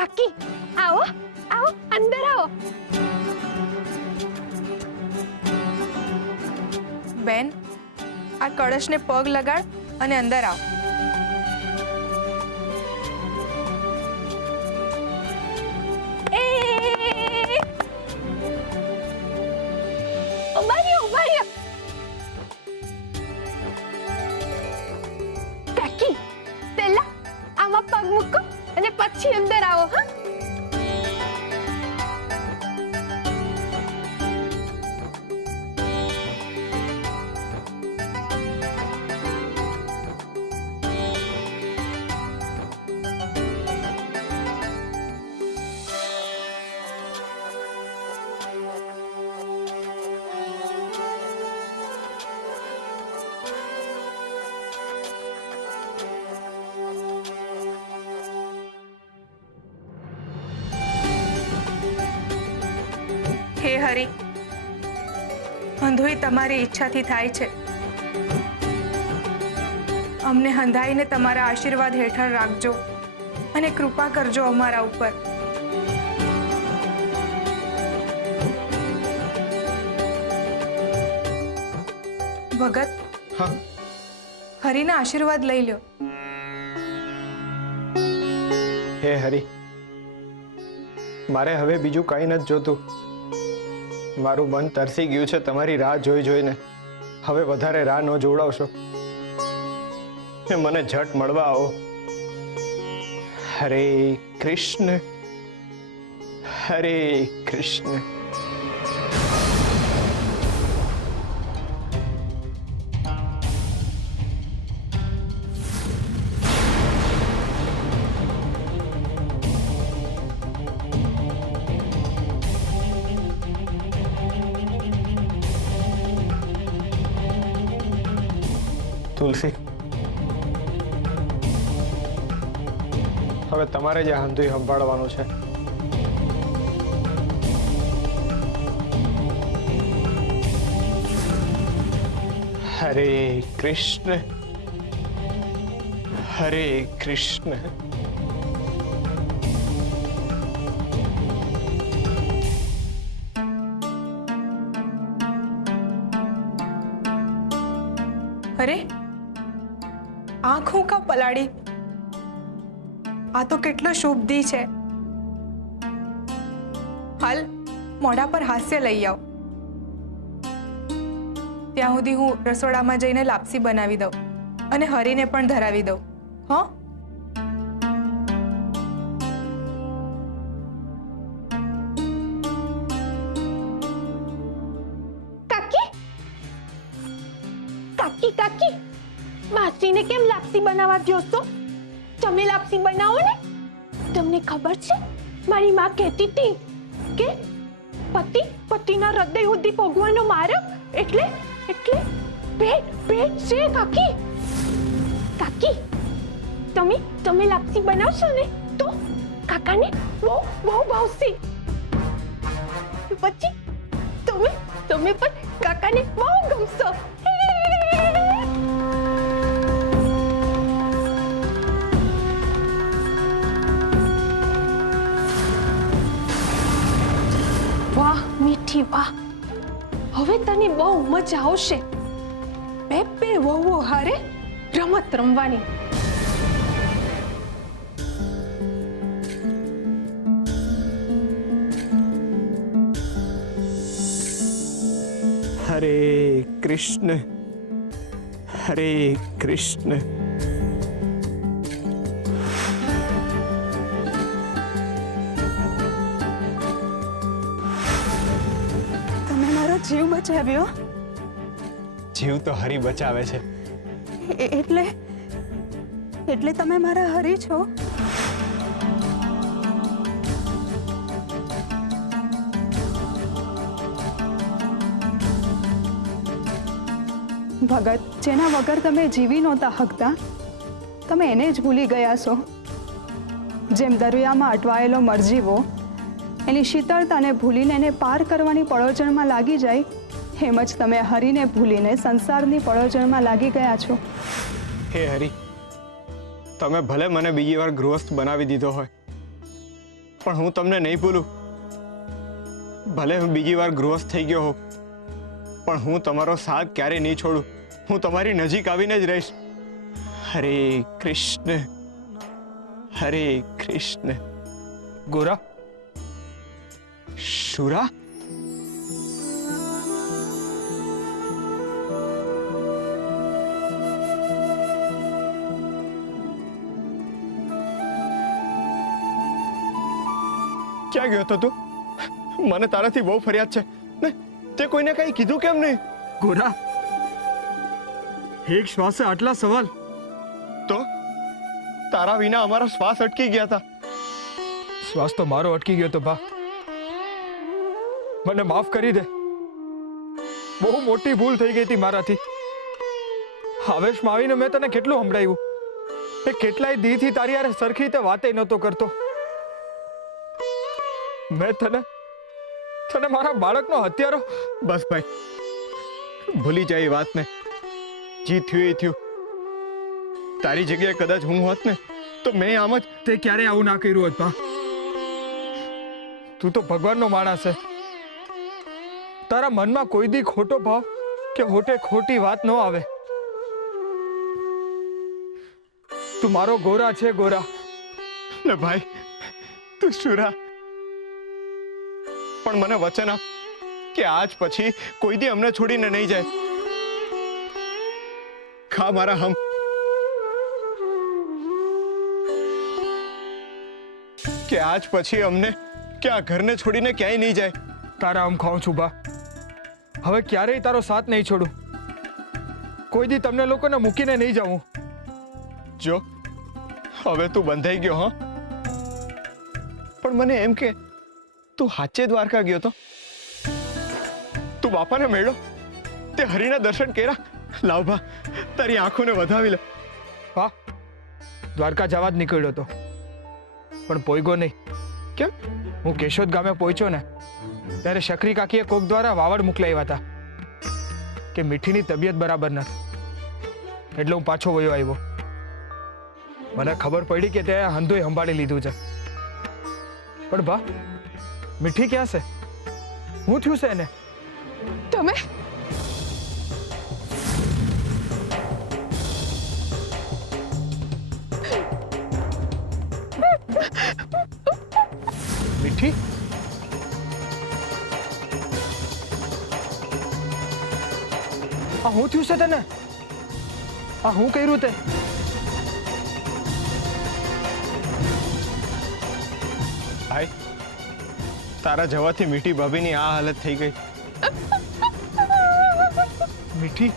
કાકી આવો આવો અંદર આવો. બેન, આ કળશને પગ લગાડ અને અંદર આવ. ઉભા રહ્યો. કાકી પહેલા આમાં પગ મૂકો અને પછી અંદર આવો. હા, હે હરિ, અંધોઈ તમારી ઈચ્છાથી થાય છે. અમને હંધાઈને તમારા આશીર્વાદ હેઠળ રાખજો અને કૃપા કરજો અમારા ઉપર. ભગત, હા, હરિના આશીર્વાદ લઈ લ્યો. હે હરી, મારે હવે બીજું કંઈ નથી જોતું. મારું મન તરસી ગયું છે તમારી રાહ જોઈ જોઈને. હવે વધારે રાહ ન જોડાવશો. મને ઝટ મળવા આવો. હરે કૃષ્ણ, હરે કૃષ્ણ. તુલસી, હવે તમારે જ આ હંધુય સંભાળવાનું છે. હરે કૃષ્ણ, હરે કૃષ્ણ. અરે, આંખો કા પલાળી. આ તો કેટલો શુભ દી છે. હાલ મોઢા પર હાસ્ય લઈ આવ. ત્યાં સુધી હું રસોડામાં જઈને લાપસી બનાવી દઉં અને હરીને પણ ધરાવી દઉં. હો, કાકી કાકી, માસીને કેમ લાપસી બનાવવા દો છો? તમે લાપસી બનાવો ને. તમને ખબર છે, મારી માં કહેતી હતી કે પતિના હૃદય સુધી ભોગવાનો માર્ગ એટલે પેટ છે. કાકી કાકી, તમે લાપસી બનાવશો ને તો કાકાને બહુ ભાવશે. પછી તમે પણ કાકાને બહુ ગમશો. વાહ મીઠી વાહ, હવે તને બહુ મજા આવશે. બે વહુઓ હારે રમત રમવાની. હરે કૃષ્ણ, હરે કૃષ્ણ. તમે મારો જીવ બચાવ્યો. જીવ તો હરી બચાવે છે. એટલે તમે મારા હરી છો. ભગત, જેના વગર તમે જીવી નહોતા શકતા, તમે એને જ ભૂલી ગયા છો. જેમ દરિયામાં અટવાયેલો મરજીવો એની શીતળતાને ભૂલીને એને પાર કરવાની પળોજણમાં લાગી જાય, એમ જ તમે હરીને ભૂલીને સંસારની પળોજણમાં લાગી ગયા છો. હે હરી, તમે ભલે મને બીજી વાર ગૃહસ્થ બનાવી દીધો હોય, પણ હું તમને નહીં ભૂલું. ભલે હું બીજી વાર ગૃહસ્થ થઈ ગયો હોઉં, પણ હું તમારો સાથ ક્યારેય નહીં છોડું. હું તમારી નજીક આવીને જ રહીશ. હરે કૃષ્ણ, હરે કૃષ્ણ. ગોરા, શુરા, ક્યાં ગયો હતો તું? મને તારાથી બહુ ફરિયાદ છે ને તે કોઈને કઈ કીધું કેમ નહીં? ગોરા, એક શ્વાસે આટલા સવાલ? તો તારા વિના અમારો શ્વાસ અટકી ગયા હતા. શ્વાસ તો મારો અટકી ગયો તો બા. મને માફ કરી દે. બહુ મોટી ભૂલ થઈ ગઈ હતી મારાથી. આવેશમાં આવીને મેં તને કેટલું સંભળાવ્યું. એ કેટલાય દીથી તારી યાર સરખી રીતે વાતે નહોતો કરતો. મેં તને મારા બાળકનો હત્યારો. બસ ભાઈ, ભૂલી જાય એ વાતને. જી થયું એ થયું. તારી જગ્યાએ કદાચ હું હોત ને તો મેં આમ જ. તે ક્યારે આવું ના કર્યું હોત બા. તું તો ભગવાનનો માણસ છે. તારા મનમાં કોઈ દી ખોટો ભાવ કે હોટે ખોટી વાત ન આવે. તું મારો ગોરા છે, ગોરા. ને ભાઈ, તું શુરા, પણ મને વચન આપ કે આજ પછી કોઈ દી અમને છોડીને નહીં જાય. ખા મારા હમ. કે આજ પછી અમને કે આ ઘરને છોડીને ક્યાંય નહીં જાય. તારા આમ ખાઉં છું બા. હવે ક્યારેય તારો સાથ નહીં છોડું. કોઈ દી તમને લોકોને મૂકીને નહીં જાઉં. જો હવે તું બંધાઈ ગયો. હા, પણ મને એમ કે તું હાચે દ્વારકા ગયો તો? તું બાપાને મેળો તે હરિના દર્શન કર્યા? લાવ ભા, તારી આંખોને વધાવી લે. હા, દ્વારકા જવા જ નીકળ્યો હતો, પણ પોઈગો નહીં. કેમ? હું કેશોદ ગામે પહોંચ્યો ને ત્યારે શકરી કાકીએ કોક દ્વારા વાવડ મોકલાવ્યા હતા કે મીઠીની તબિયત બરાબર નથી, એટલે હું પાછો વયો આવ્યો. મને ખબર પડી કે તે હંધોય સંભાળી લીધું છે. પણ બા, મીઠી ક્યાં છે? હું થયું છે એને? તમે મીઠી? આ હું થયું છે તને? આ હું કર્યું તે? ભાઈ, તારા જવાથી મીઠી ભાભીની આ હાલત થઈ ગઈ. મીઠી